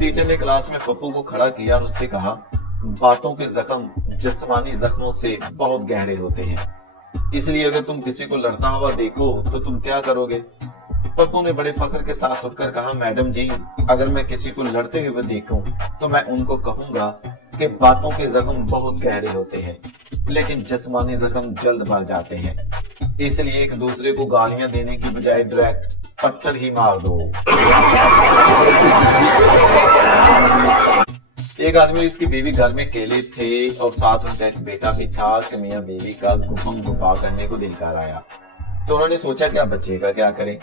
Teacher ने class में पप्पू को खड़ा किया और उससे कहा, बातों के जख्म जिस्मानी जख्मों से बहुत गहरे होते हैं, इसलिए अगर तुम किसी को लड़ता हुआ देखो तो तुम क्या करोगे? पप्पू ने बड़े फख्र के साथ उठकर कहा, मैडम जी, अगर मैं किसी को लड़ते हुए देखूं तो मैं उनको कहूंगा कि बातों के जख्म बहुत गहरे होते हैं, लेकिन जिस्मानी जख्म जल्द भर जाते हैं, इसलिए एक दूसरे को गालियां देने की बजाय डायरेक्ट पत्थर ही मार दो। एक आदमी उसकी बीवी घर में अकेले थे और साथ उनका एक बेटा भी था कि मियां बीवी का गुफम गुफा करने को दिल कर आया, तो उन्होंने सोचा क्या बचेगा क्या करें।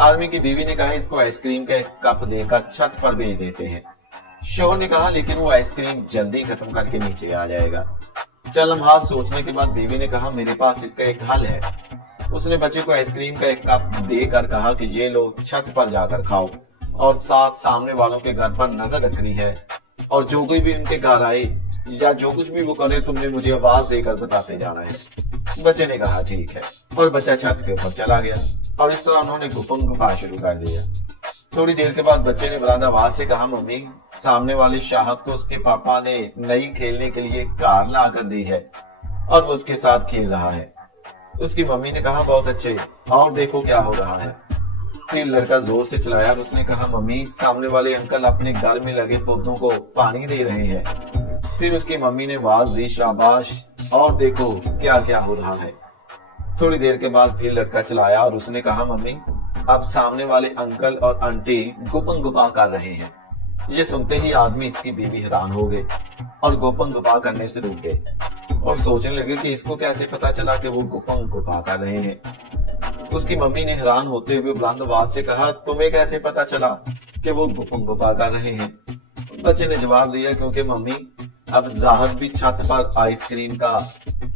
आदमी की बीवी ने कहा, इसको आइसक्रीम का एक कप देकर छत पर भेज देते हैं। शोहर ने कहा, लेकिन वो आइसक्रीम जल्दी खत्म करके नीचे आ जाएगा। चल हम हाथ सोचने के बाद बीवी ने कहा, मेरे पास इसका एक हल है। उसने बच्चे को आइसक्रीम का एक कप देकर कहा कि ये लो, छत पर जाकर खाओ और साथ सामने वालों के घर पर नजर रखनी है, और जो कोई भी उनके घर आए या जो कुछ भी वो करे तुमने मुझे आवाज देकर बताते जाना है। बच्चे ने कहा ठीक है, और बच्चा छत के ऊपर चला गया और इस तरह उन्होंने गुफम गुफा शुरू कर दिया। थोड़ी देर के बाद बच्चे ने बुलंद आवाज से कहा, मम्मी, सामने वाली शाहद को उसके पापा ने नई खेलने के लिए कार ला कर दी है और वो उसके साथ खेल रहा है। उसकी मम्मी ने कहा, बहुत अच्छे, और देखो क्या हो रहा है। फिर लड़का जोर से चिल्लाया और उसने कहा, मम्मी, सामने वाले अंकल अपने घर में लगे पौधों को पानी दे रहे हैं। फिर उसकी मम्मी ने आवाज दी, शाबाश, और देखो क्या क्या हो रहा है। थोड़ी देर के बाद फिर लड़का चिल्लाया और उसने कहा, मम्मी, अब सामने वाले अंकल और आंटी गुपन गुपा कर रहे हैं। ये सुनते ही आदमी इसकी बीवी हैरान हो गए और गुपन गुपा करने से रुक गए और सोचने लगे कि इसको कैसे पता चला कि वो गुपन गुपा कर रहे हैं। उसकी मम्मी ने हैरान होते हुए बुलंद आवाज से कहा, तुम्हें कैसे पता चला कि वो गुपन गुपा कर रहे हैं? बच्चे ने जवाब दिया, क्योंकि मम्मी, अब जाहिद भी छत पर आइसक्रीम का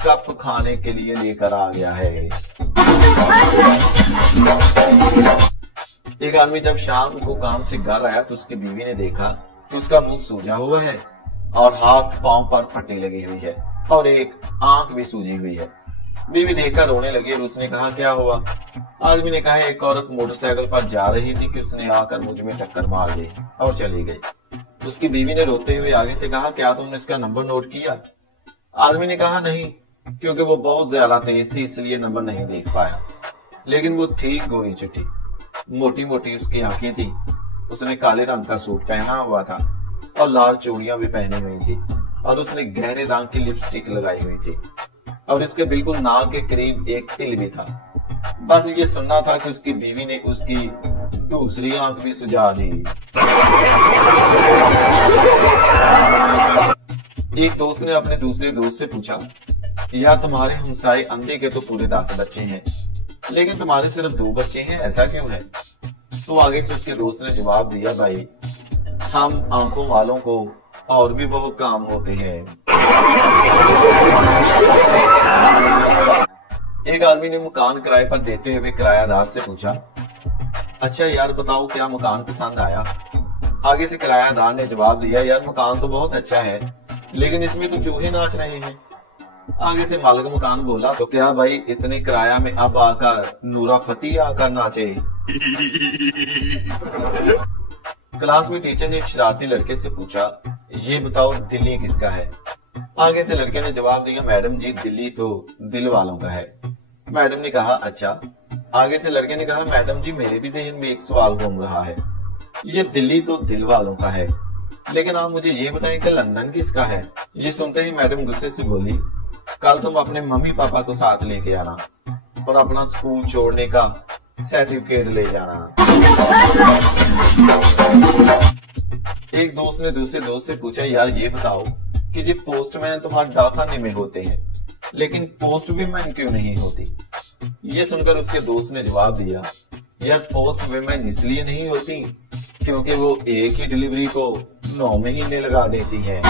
कप खाने के लिए लेकर आ गया है। एक आदमी जब शाम को काम से घर आया तो उसकी बीवी ने देखा कि उसका मुंह सूजा हुआ है और हाथ पांव पर फटे लगी हुई है और एक आंख भी सूजी हुई है। बीवी देखकर रोने लगी और उसने कहा, क्या हुआ? आदमी ने कहा, एक औरत मोटरसाइकिल पर जा रही थी कि उसने आकर मुझ में टक्कर मार दी और चली गई। उसकी बीवी ने रोते हुए आगे से कहा, क्या तुमने उसका नंबर नोट किया? आदमी ने कहा, नहीं, क्योंकि वो बहुत ज्यादा तेज थी इसलिए नंबर नहीं देख पाया, लेकिन वो थी गोरी चिट्टी, मोटी मोटी उसकी आंखें थी, उसने काले रंग का सूट पहना हुआ था और लाल चूड़ियां भी पहनी हुई थी और उसने गहरे रंग की लिपस्टिक लगाई हुई थी और उसके बिल्कुल नाक के करीब एक तिल भी था। बस ये सुनना था कि उसकी बीवी ने उसकी दूसरी आंख भी सुझा दी। एक दोस्त ने अपने दूसरे दोस्त से पूछा, यार तुम्हारे हमसाए अंधे के तो पूरे 10 बच्चे हैं, लेकिन तुम्हारे सिर्फ 2 बच्चे हैं, ऐसा क्यों है? तो आगे से उसके दोस्त ने जवाब दिया, भाई, हम आंखों वालों को और भी बहुत काम होते हैं। एक आदमी ने मकान किराए पर देते हुए किरायादार से पूछा, अच्छा यार बताओ, क्या मकान पसंद आया? आगे से किरायादार ने जवाब दिया, यार मकान तो बहुत अच्छा है, लेकिन इसमें तो चूहे नाच रहे हैं। आगे से मालिक मकान बोला, तो क्या भाई इतने किराया में अब आकर नूरा फतेह आकर नाचे? क्लास में टीचर ने एक शरारती लड़के से पूछा, ये बताओ दिल्ली किसका है? आगे से लड़के ने जवाब दिया, मैडम जी, दिल्ली तो दिल वालों का है। मैडम ने कहा, अच्छा। आगे से लड़के ने कहा, मैडम जी, मेरे भी ज़हन में एक सवाल घूम रहा है, ये दिल्ली तो दिल वालों का है, लेकिन आप मुझे ये बताएं कि लंदन किसका है? ये सुनते ही मैडम गुस्से से बोली, कल तुम अपने मम्मी पापा को साथ लेके आना और अपना स्कूल छोड़ने का सर्टिफिकेट ले जाना। एक दोस्त ने दूसरे दोस्त से पूछा, यार ये बताओ कि जी पोस्टमैन तुम्हारे डाकखाने में होते हैं, लेकिन पोस्ट वुमेन क्यों नहीं होती? ये सुनकर उसके दोस्त ने जवाब दिया, यार पोस्ट वुमेन इसलिए नहीं होती क्योंकि वो एक ही डिलीवरी को 9 महीने लगा देती है।